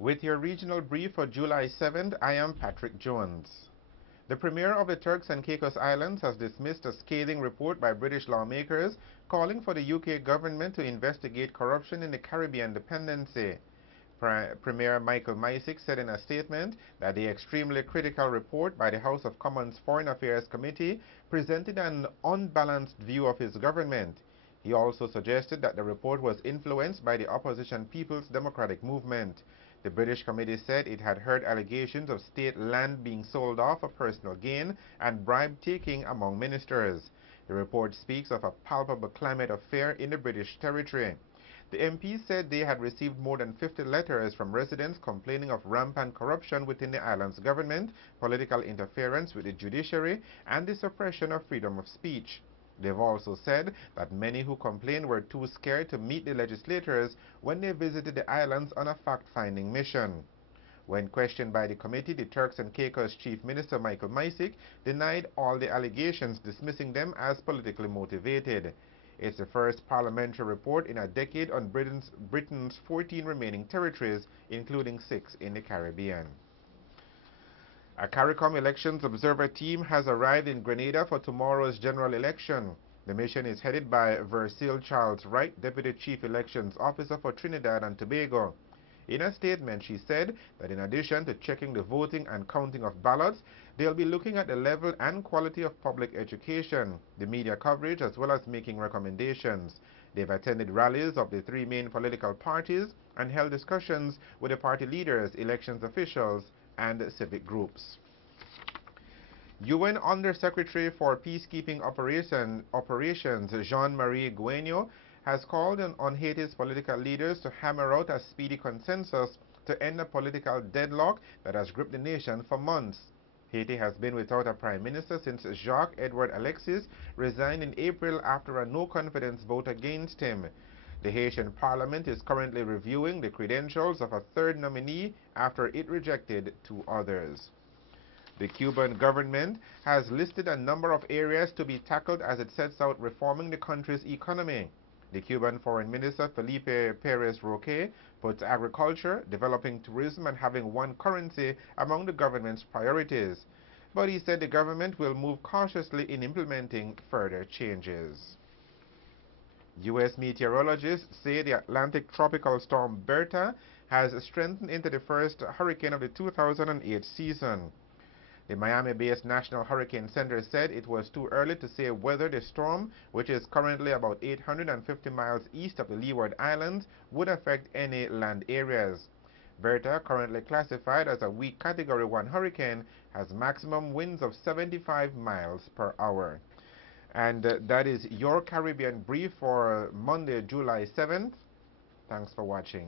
With your regional brief for July 7th, I am Patrick Jones. The Premier of the Turks and Caicos Islands has dismissed a scathing report by British lawmakers calling for the UK government to investigate corruption in the Caribbean dependency. Premier Michael Misick said in a statement that the extremely critical report by the House of Commons Foreign Affairs Committee presented an unbalanced view of his government. He also suggested that the report was influenced by the opposition People's Democratic Movement. The British committee said it had heard allegations of state land being sold off for personal gain and bribe-taking among ministers. The report speaks of a palpable climate of fear in the British territory. The MPs said they had received more than 50 letters from residents complaining of rampant corruption within the island's government, political interference with the judiciary, and the suppression of freedom of speech. They've also said that many who complained were too scared to meet the legislators when they visited the islands on a fact-finding mission. When questioned by the committee, the Turks and Caicos Chief Minister Michael Misick denied all the allegations, dismissing them as politically motivated. It's the first parliamentary report in a decade on Britain's 14 remaining territories, including 6 in the Caribbean. A CARICOM elections observer team has arrived in Grenada for tomorrow's general election. The mission is headed by Versil Charles Wright, Deputy Chief Elections Officer for Trinidad and Tobago. In a statement, she said that in addition to checking the voting and counting of ballots, they'll be looking at the level and quality of public education, the media coverage, as well as making recommendations. They've attended rallies of the 3 main political parties and held discussions with the party leaders, elections officials, and civic groups. UN Under-Secretary for Peacekeeping Operations Jean-Marie Guénot has called on Haiti's political leaders to hammer out a speedy consensus to end a political deadlock that has gripped the nation for months. Haiti has been without a prime minister since Jacques-Edouard Alexis resigned in April after a no-confidence vote against him. The Haitian parliament is currently reviewing the credentials of a third nominee after it rejected 2 others. The Cuban government has listed a number of areas to be tackled as it sets out reforming the country's economy. The Cuban Foreign Minister Felipe Perez Roque puts agriculture, developing tourism, and having one currency among the government's priorities. But he said the government will move cautiously in implementing further changes. U.S. meteorologists say the Atlantic tropical storm Berta has strengthened into the first hurricane of the 2008 season. The Miami-based National Hurricane Center said it was too early to say whether the storm, which is currently about 850 miles east of the Leeward Islands, would affect any land areas. Berta, currently classified as a weak Category 1 hurricane, has maximum winds of 75 miles per hour. And that is your Caribbean brief for Monday, July 7th. Thanks for watching.